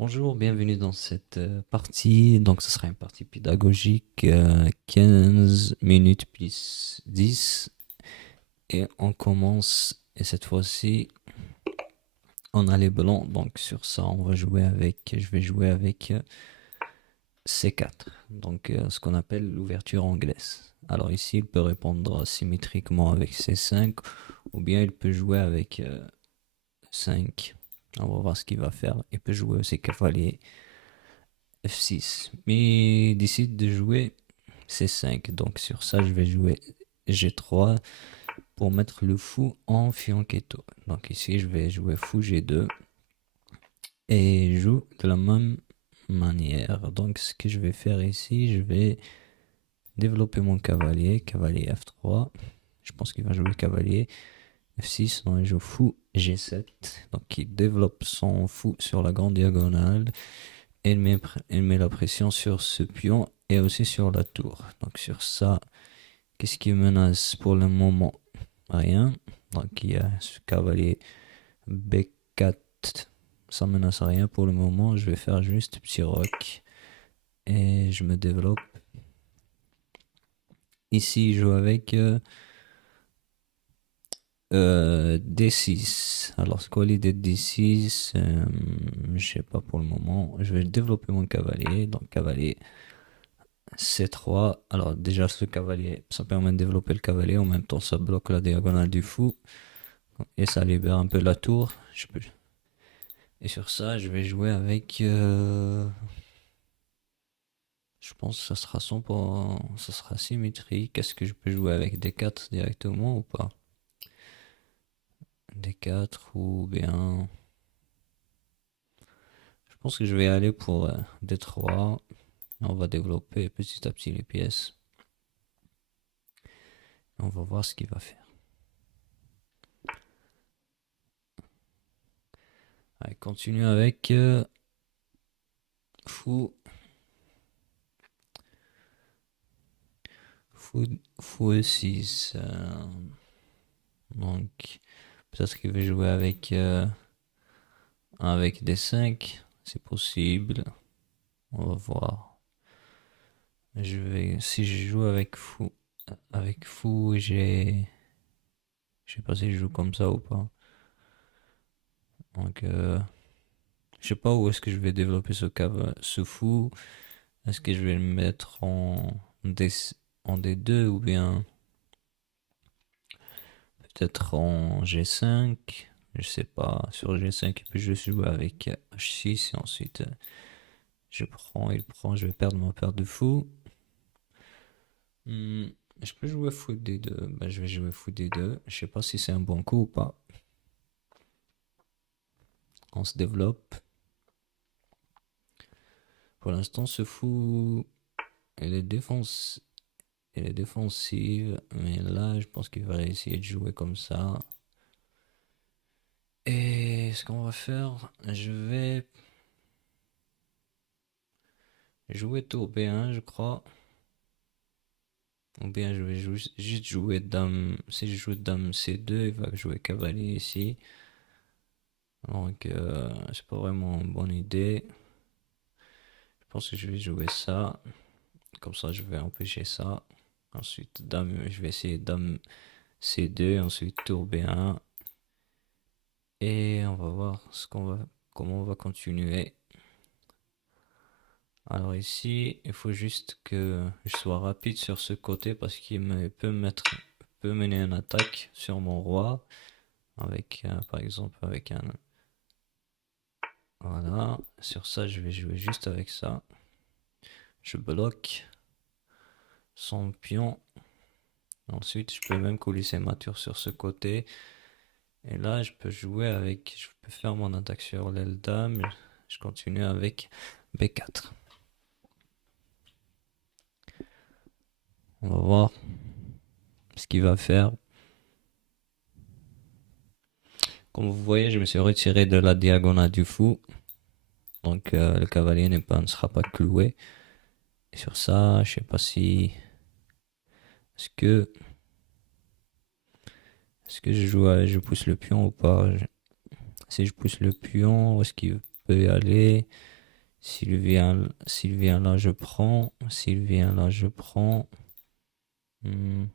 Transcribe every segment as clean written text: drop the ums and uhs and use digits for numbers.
Bonjour, bienvenue dans cette partie. Donc, ce sera une partie pédagogique, 15 minutes plus 10. Et on commence. Et cette fois-ci, on a les blancs. Donc, sur ça, je vais jouer avec C4. Donc, ce qu'on appelle l'ouverture anglaise. Alors, ici, il peut répondre symétriquement avec C5, ou bien il peut jouer avec 5. On va voir ce qu'il va faire. Il peut jouer aussi cavalier F6. Mais il décide de jouer C5. Donc sur ça, je vais jouer G3 pour mettre le fou en fianchetto. Donc ici, je vais jouer fou G2 et joue de la même manière. Donc ce que je vais faire ici, je vais développer mon cavalier, cavalier F3. Je pense qu'il va jouer cavalier F6, non, il joue fou G7. Donc il développe son fou sur la grande diagonale. Elle met la pression sur ce pion et aussi sur la tour. Donc sur ça, qu'est-ce qui menace pour le moment? Rien. Donc il y a ce cavalier B4. Ça menace rien pour le moment. Je vais faire juste petit roc. Et je me développe. Ici, je joue avec D6. Alors, c'est quoi l'idée de D6? Je sais pas pour le moment. Je vais développer mon cavalier. Donc, cavalier C3. Alors déjà ce cavalier, ça permet de développer le cavalier, en même temps ça bloque la diagonale du fou et ça libère un peu la tour. Et sur ça, je vais jouer avec... je pense que ça sera ça sera symétrique. Est-ce que je peux jouer avec D4 directement ou pas? D4 ou bien... Je pense que je vais aller pour D3. On va développer petit à petit les pièces. On va voir ce qu'il va faire. Allez, continue avec fou. Fou E6. Donc, peut-être qu'il va jouer avec D5. C'est possible. On va voir. Si je joue avec fou, je sais pas si je joue comme ça ou pas. Donc, je sais pas où est-ce que je vais développer ce fou. Est-ce que je vais le mettre en D2 ou bien peut-être en G5. Je sais pas. Sur G5, puis je joue avec H6 et ensuite il prend, je vais perdre ma paire de fou. Hmm, je peux jouer fou D2. Ben, je vais jouer fou D2. Je sais pas si c'est un bon coup ou pas. On se développe. Pour l'instant, ce fou, elle est défense, elle est défensive. Mais là, je pense qu'il va essayer de jouer comme ça. Et ce qu'on va faire, je vais jouer tour B1, je crois. Ou bien je vais juste jouer dame. Si je joue dame C2, il va jouer cavalier ici. Donc, c'est pas vraiment une bonne idée. Je pense que je vais jouer ça. Comme ça, je vais empêcher ça. Ensuite, dame, je vais essayer dame C2. Ensuite, tour B1. Et on va voir comment on va continuer. Alors ici, il faut juste que je sois rapide sur ce côté parce peut mener une attaque sur mon roi. Avec, par exemple, avec un... Voilà. Sur ça, je vais jouer juste avec ça. Je bloque son pion. Ensuite, je peux même coulisser ma tour sur ce côté. Et là, je peux faire mon attaque sur l'aile dame. Je continue avec B4. On va voir ce qu'il va faire. Comme vous voyez, je me suis retiré de la diagonale du fou. Donc, le cavalier ne sera pas cloué. Et sur ça, je sais pas si... Est-ce que... Est-ce que je pousse le pion ou pas? Si je pousse le pion, où est-ce qu'il peut y aller? S'il vient là, je prends. S'il vient là, je prends. Hmm.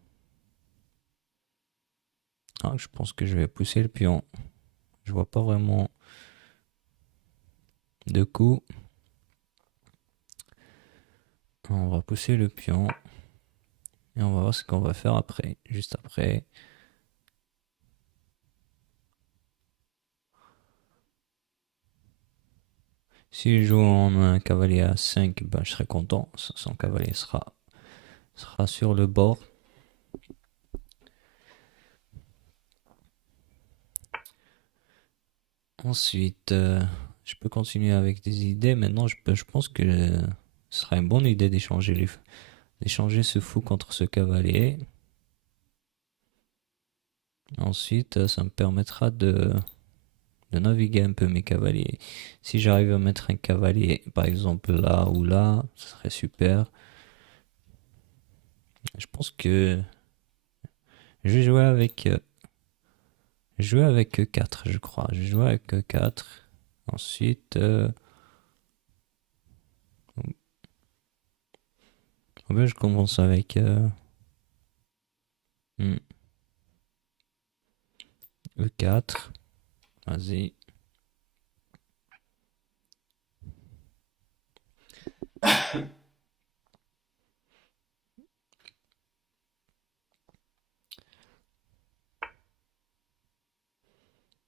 Ah, je pense que je vais pousser le pion. Je vois pas vraiment de coup. On va pousser le pion. Et on va voir ce qu'on va faire après. Juste après. S'il joue en un cavalier à 5, ben, je serai content. Son cavalier sera sur le bord. Ensuite, je peux continuer avec des idées. Maintenant, je pense que ce sera une bonne idée d'échanger ce fou contre ce cavalier. Ensuite, ça me permettra de naviguer un peu mes cavaliers. Si j'arrive à mettre un cavalier, par exemple là ou là, ce serait super. Je pense que je vais jouer avec E4, je crois. Je vais jouer avec E4. Ensuite, je commence avec hmm, E4. Vas-y.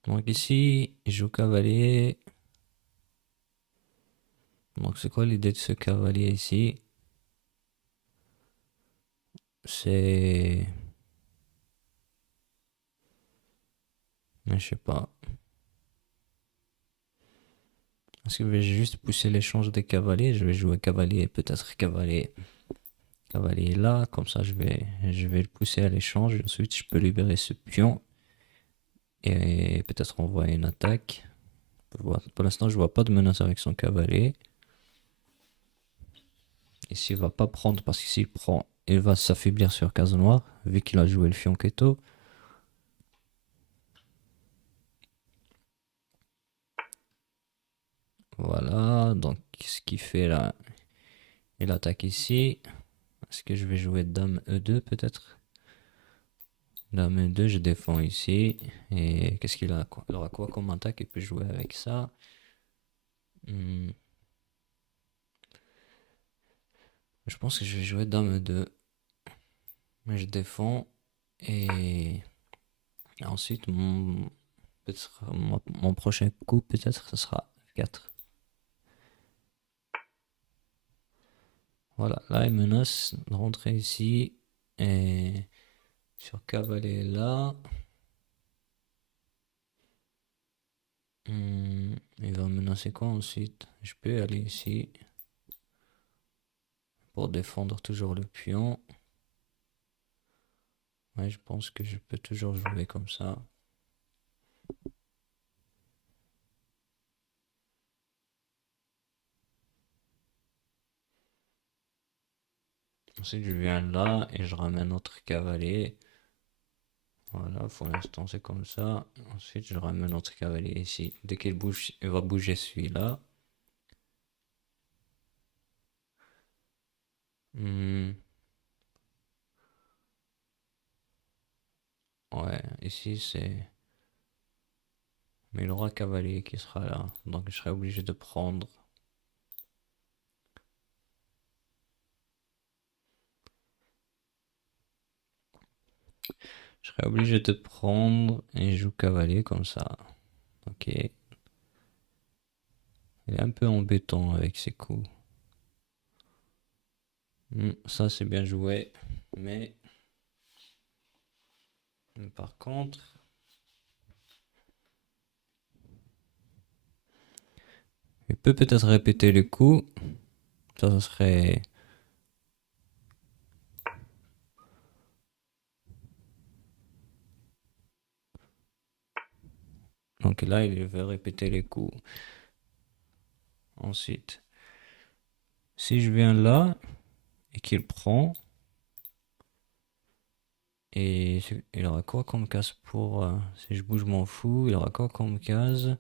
Donc ici, il joue cavalier. Donc c'est quoi l'idée de ce cavalier ici? C'est... Je sais pas. Est-ce que je vais juste pousser l'échange des cavaliers? Je vais jouer cavalier, peut-être cavalier là. Comme ça, je vais le pousser à l'échange. Ensuite, je peux libérer ce pion. Et peut-être envoyer une attaque. Pour l'instant, je vois pas de menace avec son cavalier. Ici, il va pas prendre parce que s'il prend, il va s'affaiblir sur case noire, vu qu'il a joué le fianchetto. Voilà, donc ce qu'il fait là, il attaque ici. Est-ce que je vais jouer dame E2 peut-être? Dame E2, je défends ici. Et qu'est-ce qu'il a? Il aura quoi comme attaque? Il peut jouer avec ça. Hmm, Je pense que je vais jouer dame E2. Mais je défends. Et ensuite, mon prochain coup, peut-être, ce sera F4. Voilà, là, il menace de rentrer ici. Et sur cavalier là. Il va menacer quoi ensuite? Je peux aller ici pour défendre toujours le pion. Ouais, je pense que je peux toujours jouer comme ça. Ensuite, je viens là et je ramène notre cavalier. Voilà, pour l'instant, c'est comme ça. Ensuite, je ramène notre cavalier ici. Dès qu'il bouge, il va bouger celui-là. Hmm, Ouais, ici, c'est... Mais il aura cavalier qui sera là. Donc, je serai obligé de prendre. Je serai obligé de prendre et je joue cavalier comme ça. Ok. Il est un peu embêtant avec ses coups. Ça, c'est bien joué. Mais par contre, il peut peut-être répéter le coup. Ça serait... Donc là, il veut répéter les coups. Ensuite, si je viens là et qu'il prend, et il aura quoi comme case pour... si je bouge mon fou, il aura quoi comme case?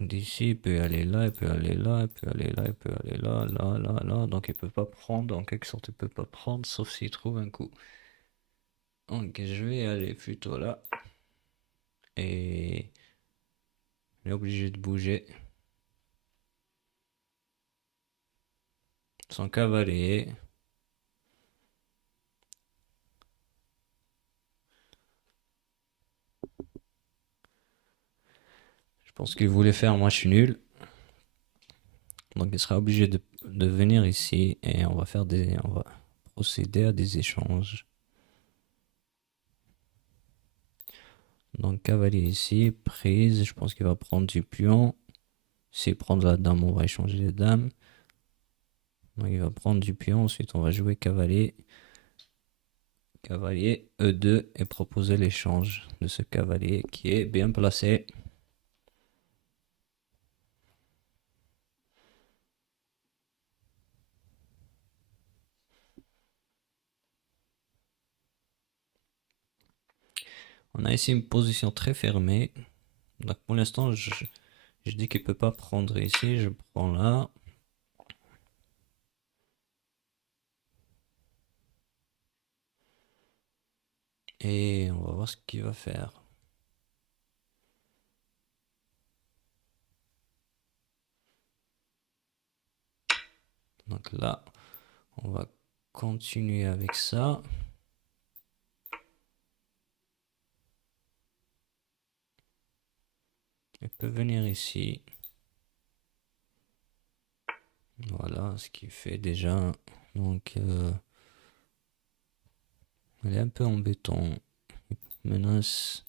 D'ici, il peut aller là, il peut aller là, il peut aller là, il peut aller là, là, là, là. Donc il peut pas prendre, en quelque sorte, il peut pas prendre, sauf s'il trouve un coup. Donc je vais aller plutôt là. Et il est obligé de bouger. Son cavalier. Je pense qu'il voulait faire moi je suis nul. Donc il sera obligé de venir ici et on va procéder à des échanges. Donc cavalier ici, prise, je pense qu'il va prendre du pion. S'il prend de la dame, on va échanger les dames. Donc il va prendre du pion, ensuite on va jouer cavalier. Cavalier E2 et proposer l'échange de ce cavalier qui est bien placé. On a ici une position très fermée. Donc pour l'instant, je dis qu'il ne peut pas prendre ici. Je prends là. Et on va voir ce qu'il va faire. Donc là, on va continuer avec ça. Il peut venir ici. Voilà ce qu'il fait déjà. Donc, il est un peu embêtant. Il menace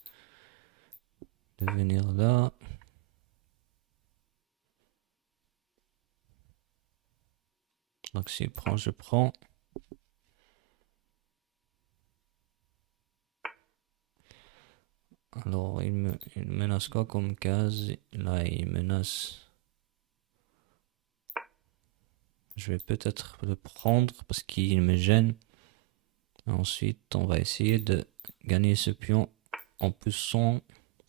de venir là. Donc, s'il prend, je prends. Alors, il menace quoi comme case? Là, il menace. Je vais peut-être le prendre parce qu'il me gêne. Ensuite, on va essayer de gagner ce pion en poussant,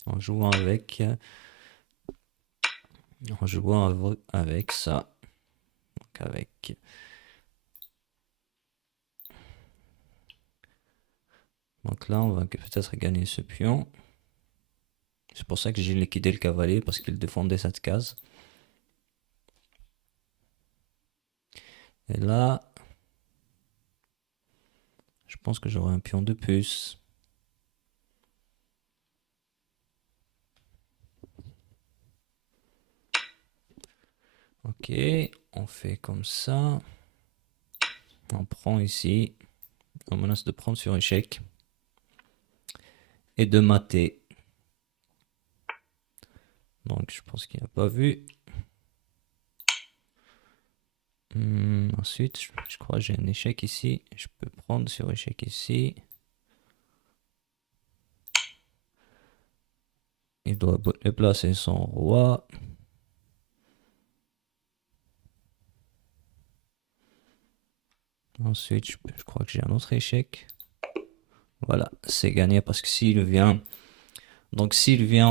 en jouant avec ça. Donc avec. Donc là, on va peut-être gagner ce pion. C'est pour ça que j'ai liquidé le cavalier, parce qu'il défendait cette case. Et là, je pense que j'aurai un pion de plus. Ok, on fait comme ça. On prend ici. On menace de prendre sur échec. Et de mater. Donc je pense qu'il n'a pas vu. Ensuite, je crois que j'ai un échec ici. Je peux prendre sur échec ici. Il doit déplacer son roi. Ensuite, je crois que j'ai un autre échec. Voilà, c'est gagné parce que s'il vient... Donc s'il vient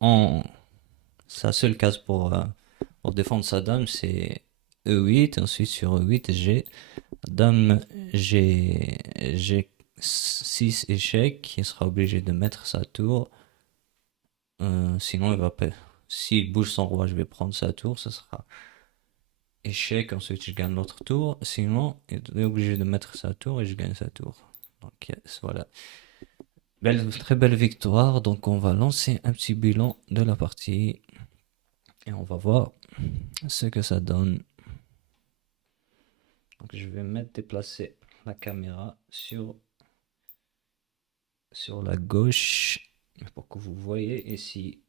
en sa seule case pour défendre sa dame, c'est E8. Ensuite sur E8, j'ai dame G6 échec. Il sera obligé de mettre sa tour. Sinon, il va pas. S'il bouge son roi, je vais prendre sa tour. Ce sera échec. Ensuite, je gagne l'autre tour. Sinon, il est obligé de mettre sa tour et je gagne sa tour. Donc, yes, voilà. Très belle victoire. Donc, on va lancer un petit bilan de la partie. Et on va voir ce que ça donne. Donc, je vais déplacer la caméra sur la gauche pour que vous voyez ici.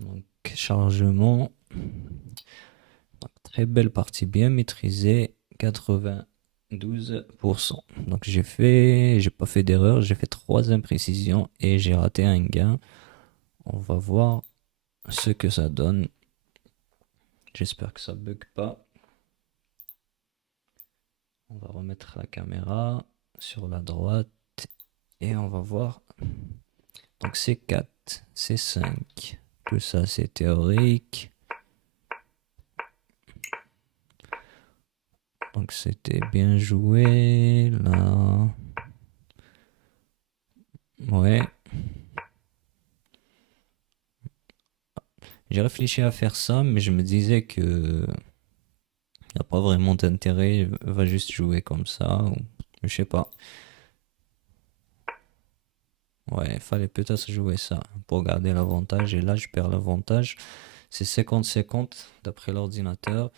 Donc, chargement. Donc, très belle partie, bien maîtrisée. 92%. Donc, j'ai pas fait d'erreur. J'ai fait 3 imprécisions et j'ai raté un gain. On va voir ce que ça donne. J'espère que ça bug pas. On va remettre la caméra sur la droite et on va voir Donc C4, C5, tout ça c'est théorique. Donc c'était bien joué là. Ouais. J'ai réfléchi à faire ça, mais je me disais que y a pas vraiment d'intérêt. Va juste jouer comme ça. Ou, je sais pas. Ouais, il fallait peut-être jouer ça pour garder l'avantage. Et là, je perds l'avantage. C'est 50-50 d'après l'ordinateur.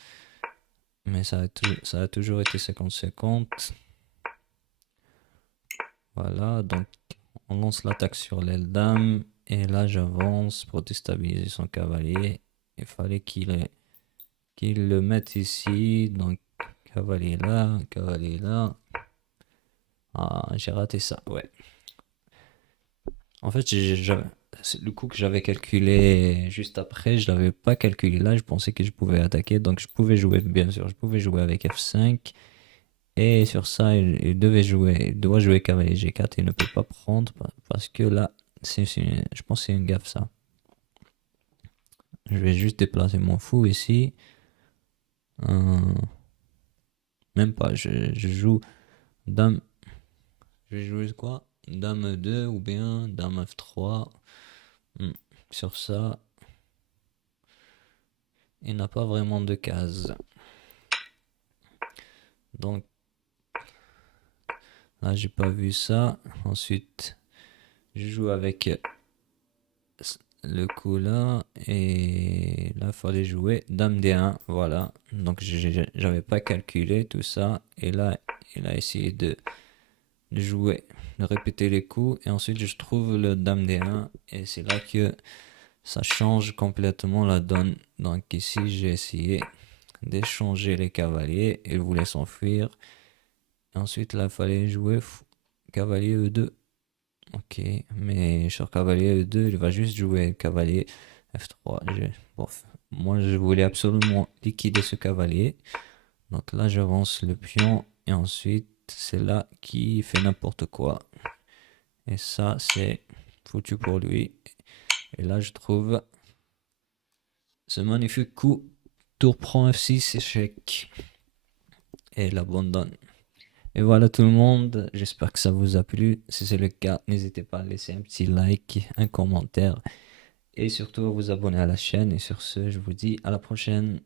Mais ça a toujours été 50-50. Voilà, donc on lance l'attaque sur l'aile dame. Et là, j'avance pour déstabiliser son cavalier. Il fallait qu'il le mette ici. Donc, cavalier là, cavalier là. Ah, j'ai raté ça, ouais. En fait, le coup que j'avais calculé juste après, je l'avais pas calculé là. Je pensais que je pouvais attaquer. Donc, je pouvais jouer, bien sûr, je pouvais jouer avec F5. Et sur ça, il doit jouer cavalier G4. Il ne peut pas prendre parce que là, je pense que c'est une gaffe ça. Je vais juste déplacer mon fou ici. Euh, Même pas, je joue dame. Je vais jouer quoi? Dame 2 ou bien dame F3. Hmm. Sur ça, il n'a pas vraiment de cases. Donc là, j'ai pas vu ça. Ensuite, je joue avec le coup là. Et là, il fallait jouer dame D1. Voilà. Donc, j'avais pas calculé tout ça. Et là, il a essayé de jouer, de répéter les coups. Et ensuite, je trouve le dame D1. Et c'est là que ça change complètement la donne. Donc, ici, j'ai essayé d'échanger les cavaliers. Il voulait s'enfuir. Ensuite, là, il fallait jouer cavalier E2. Ok, mais sur cavalier E2, il va juste jouer cavalier F3. Bon, moi, je voulais absolument liquider ce cavalier. Donc là, j'avance le pion. Et ensuite, c'est là qu'il fait n'importe quoi. Et ça, c'est foutu pour lui. Et là, je trouve ce magnifique coup. Tour prend F6, échec. Et il abandonne. Et voilà tout le monde, j'espère que ça vous a plu. Si c'est le cas, n'hésitez pas à laisser un petit like, un commentaire et surtout à vous abonner à la chaîne. Et sur ce, je vous dis à la prochaine.